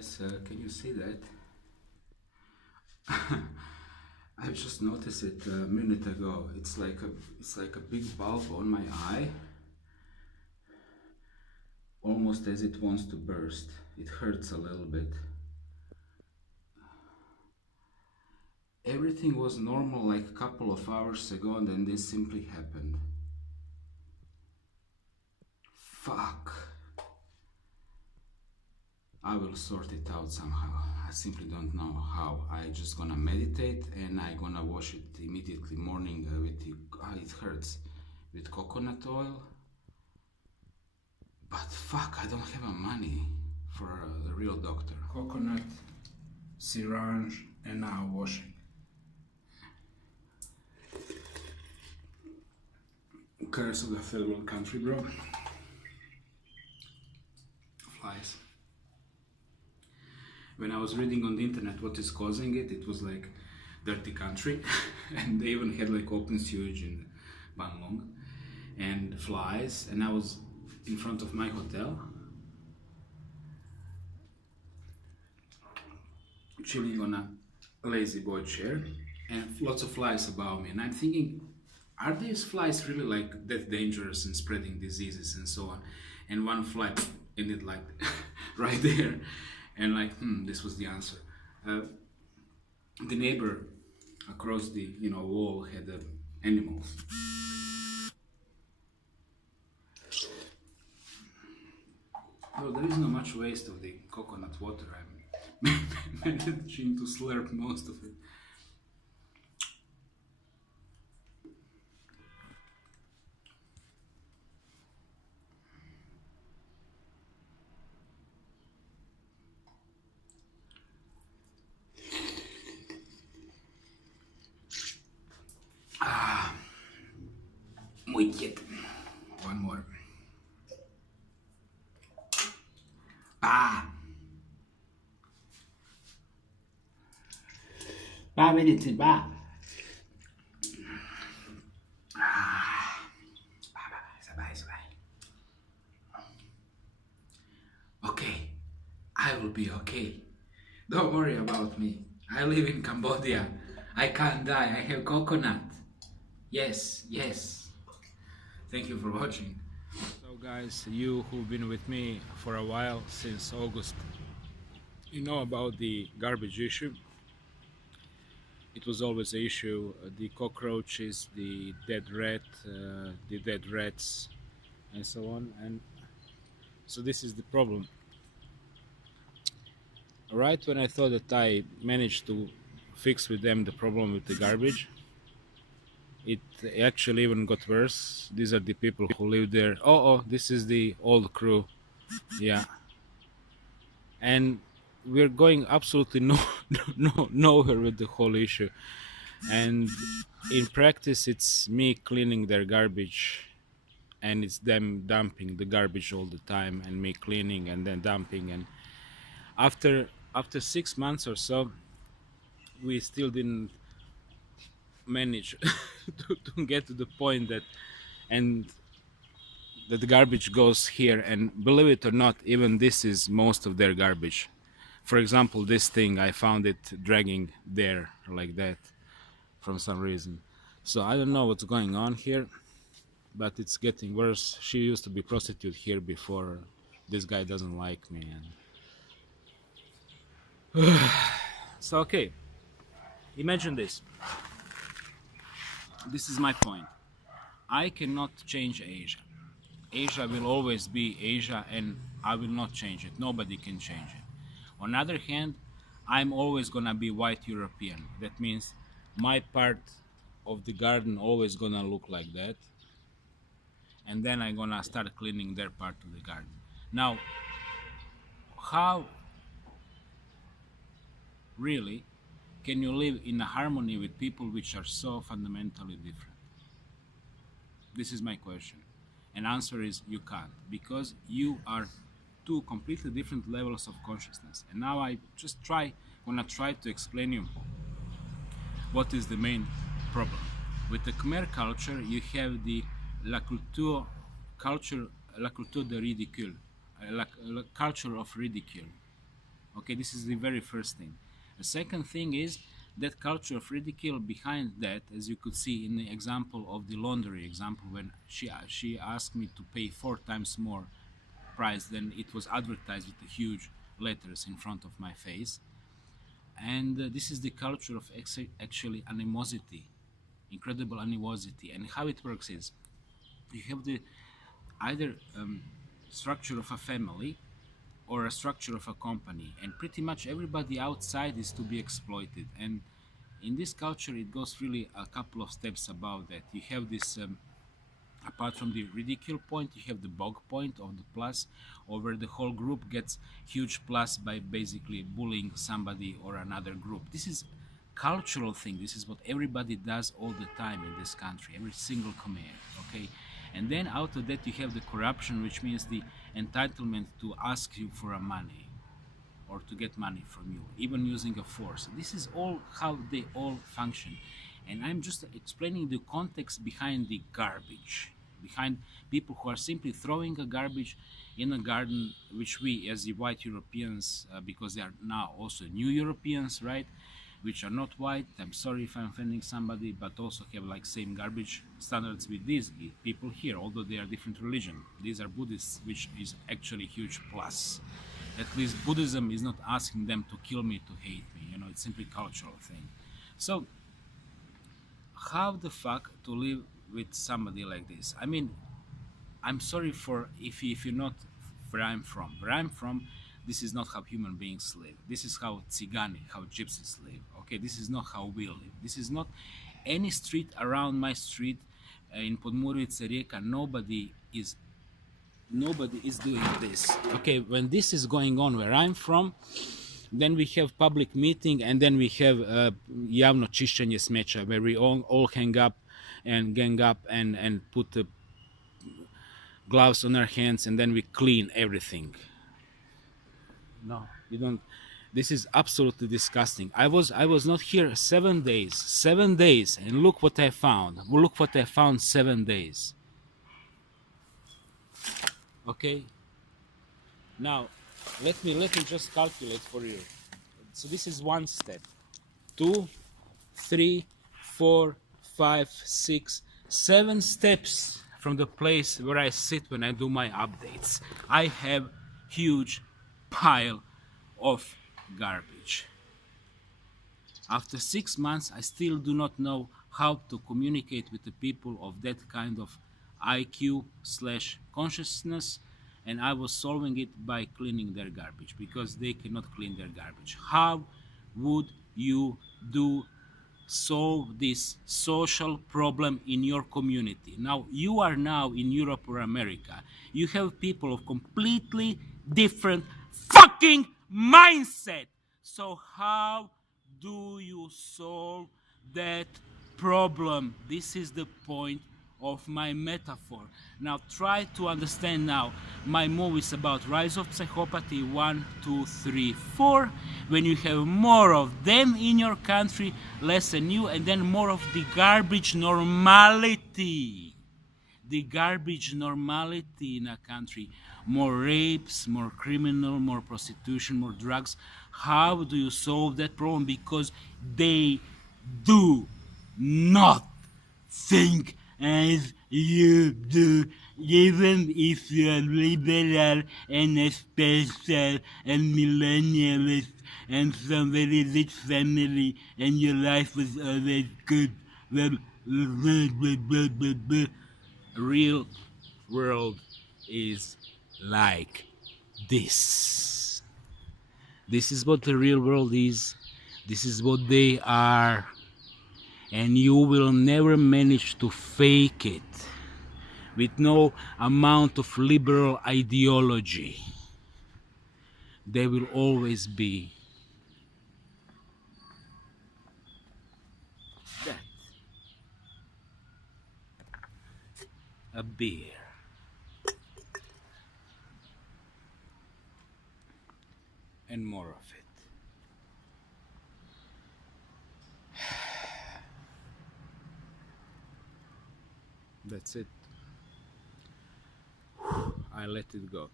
Guys, can you see that? I just noticed it a minute ago. It's like a big bulb on my eye, almost as it wants to burst. It hurts a little bit. Everything was normal like a couple of hours ago, and then this simply happened. Fuck. I will sort it out somehow. I simply don't know how. I just gonna meditate and I gonna wash it immediately morning with the, it hurts, with coconut oil. But fuck, I don't have money for a real doctor. Coconut, syringe, and now washing. Curse of the third world country, bro. Flies. When I was reading on the internet what is causing it, it was like dirty country, and they even had like open sewage in Banlong, and flies. And I was in front of my hotel, chilling on a lazy boy chair, and lots of flies above me. And I'm thinking, are these flies really like that dangerous and spreading diseases and so on? And one fly ended like right there. And like, this was the answer. The neighbor across the wall had animals. Well, there is not much waste of the coconut water. I'm managing to slurp most of it. Wicked. One more. Baไม่ได้ติดบ้า Sabay. Okay, I will be okay. Don't worry about me. I live in Cambodia. I can't die. I have coconut. Yes. Thank you for watching. So guys, you who've been with me for a while, since August, you know about the garbage issue. It was always an issue, the cockroaches, the dead rats, and so on. And so this is the problem. Right when I thought that I managed to fix with them the problem with the garbage, it actually even got worse. These are the people who live there. Oh, this is the old crew. Yeah. And we're going absolutely nowhere with the whole issue. And in practice, it's me cleaning their garbage, and it's them dumping the garbage all the time, and me cleaning and then dumping. And after 6 months or so, we still didn't manage to get to the point that the garbage goes here. And believe it or not, even this is most of their garbage. For example, this thing, I found it dragging there like that from some reason. So I don't know what's going on here, but it's getting worse. She used to be prostitute here before. This guy doesn't like me, and so okay, imagine this. This is my point. I cannot change Asia. Asia will always be Asia, and I will not change it. Nobody can change it. On the other hand, I'm always gonna be white European. That means my part of the garden always gonna look like that, and then I'm gonna start cleaning their part of the garden. Now, how really can you live in a harmony with people which are so fundamentally different? This is my question. And answer is you can't, because you are two completely different levels of consciousness. And now I just wanna try to explain you what is the main problem. With the Khmer culture, you have the la culture de ridicule, culture of ridicule. Okay, this is the very first thing. The second thing is that culture of ridicule behind that, as you could see in the example of the laundry example, when she asked me to pay 4 times more price than it was advertised with the huge letters in front of my face. And this is the culture of actually animosity, incredible animosity. And how it works is you have the either structure of a family or a structure of a company, and pretty much everybody outside is to be exploited. And in this culture it goes really a couple of steps about that. You have this apart from the ridicule point, you have the bog point of the plus, over the whole group gets huge plus by basically bullying somebody or another group. This is cultural thing. This is what everybody does all the time in this country, every single command. Okay, and then out of that you have the corruption, which means the entitlement to ask you for a money or to get money from you, even using a force. This is all how they all function. And I'm just explaining the context behind the garbage, behind people who are simply throwing a garbage in a garden, which we, as the white Europeans, because they are now also new Europeans, right, which are not white. I'm sorry if I'm offending somebody, but also have like same garbage standards with these people here, although they are different religion. These are Buddhists, which is actually huge plus. At least Buddhism is not asking them to kill me, to hate me. You know, it's simply cultural thing. So, how the fuck to live with somebody like this? I mean, I'm sorry for if you're not where I'm from. Where I'm from, this is not how human beings live. This is how Tsigani, how gypsies live. Okay, this is not how we live. This is not any street around my street in Podmurice, Rijeka. Nobody is doing this. Okay, when this is going on where I'm from, then we have public meeting, and then we have javno čišćenje smeća, where we all hang up and gang up and put gloves on our hands, and then we clean everything. No, you don't. This is absolutely disgusting. I was not here 7 days. 7 days, and look what I found. Look what I found 7 days. Okay. Now, let me just calculate for you. So this is one step. 2, 3, 4, 5, 6, 7 steps from the place where I sit when I do my updates. I have huge pile of garbage. After 6 months, I still do not know how to communicate with the people of that kind of IQ/consciousness, and I was solving it by cleaning their garbage, because they cannot clean their garbage. How would you solve this social problem in your community? Now, you are now in Europe or America. You have people of completely different fucking mindset. So how do you solve that problem? This is the point of my metaphor. Now try to understand now my movies about rise of psychopathy 1, 2, 3, 4. When you have more of them in your country, less than you, and then more of the garbage normality. The garbage normality in a country. More rapes, more criminal, more prostitution, more drugs. How do you solve that problem? Because they do not think as you do, even if you are liberal and a special and millennialist and some very rich family and your life was always good. Real world is like this. This is what the real world is. This is what they are. And you will never manage to fake it with no amount of liberal ideology. There will always be that. A beer. And more of it. That's it. I let it go.